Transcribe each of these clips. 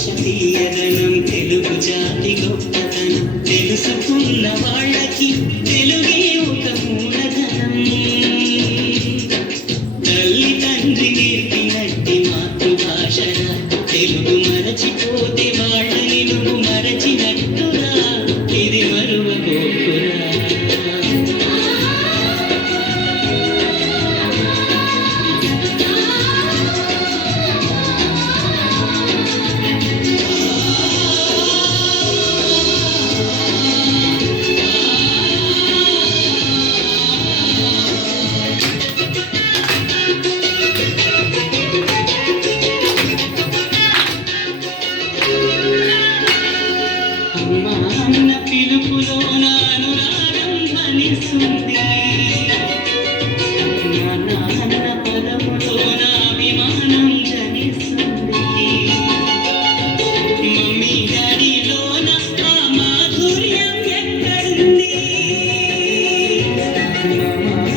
భాష తీయదనం తెలుగు జాతి గొప్పతనం తెలుసుకున్న వాళ్ళకి తెలుగే ఒక మూలధనం. తల్లి తండ్రి నేర్పినట్టి మాతృభాషరా తెలుగు మరచిపోతే వాళ్ళని నువ్వు మరచినట్టురా ఇది మరువబోకురా. అన్న పిలుపులో నానురాగం ధ్వనిస్తుంది, మా నాన్న పదములో నా అభిమానం జనిస్తుంది. మమ్మీ డాడీలో నా మాధుర్యం ఎక్కడుంది,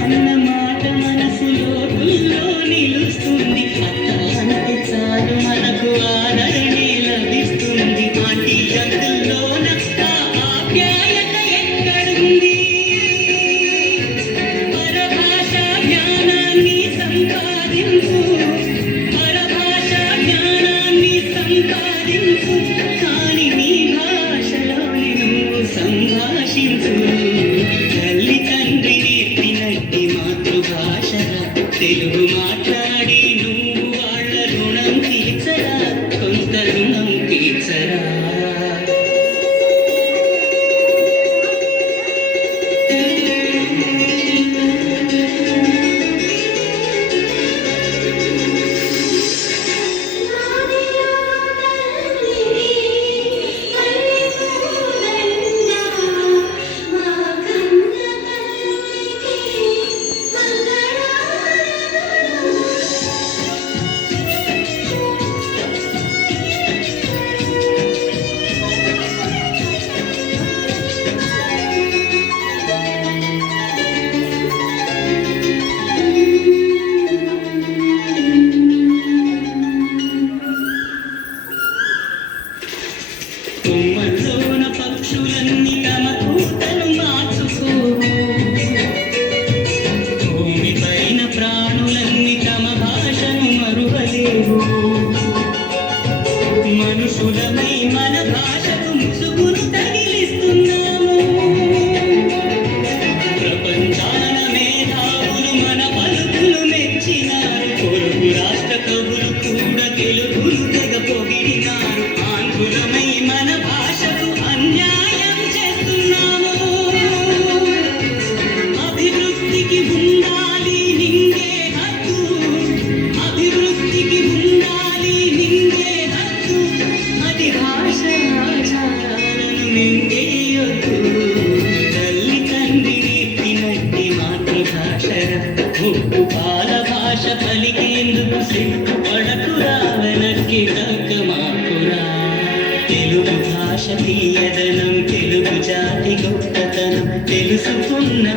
అన్న మాట మనసులో గుల్లో నిలుస్తుంది. అత్త అంటే చాలు మనకు ఆదరణే లభిస్తుంది. ఆంటీ అంకుల్లో కానీ నీ భాషలోని నువ్వు సంభాషించు. తల్లి తండ్రి నేర్పినట్టి మాతృభాషరా తెలుగు మాట్లాడి నువ్వు వాళ్ళ రుణం తీర్చరా, కొంత రుణం తీర్చరా. కొమ్మల్లోన పక్షులన్నీ తమ కూతలు మార్చుకోవు, భూమిపైన ప్రాణులన్నీ తమ భాషను మరువలేవు. మనుషులమై మన భాషకు ముసుగును తగిలిస్తున్నాము. ప్రపంచాన మేధావులు మన పలుకులు మెచ్చినారు. పొరుగు రాష్ట్ర కవులు కూడా తెలుగును తెగ పొగిడినారు. ఆంధ్రులమై మన భాషకు అన్యాయం చేస్తున్నాము. అభివృద్ధికి ఉండాలి నింగే హక్కు, అభివృద్ధికి ఉండాలి నింగే హక్కు. అది భాష ఆచారాలను మింగేయొద్దు. తల్లి తండ్రి నేర్పినట్టి మాతృభాషరా ఉప్పు పాల భాష పలికేందుకు సిగ్గుపడకురా, వెనక్కి తగ్గమాకురా. తెలుగు భాష తీయదనం తెలుగు జాతి గొప్పతనం తెలుసుకున్న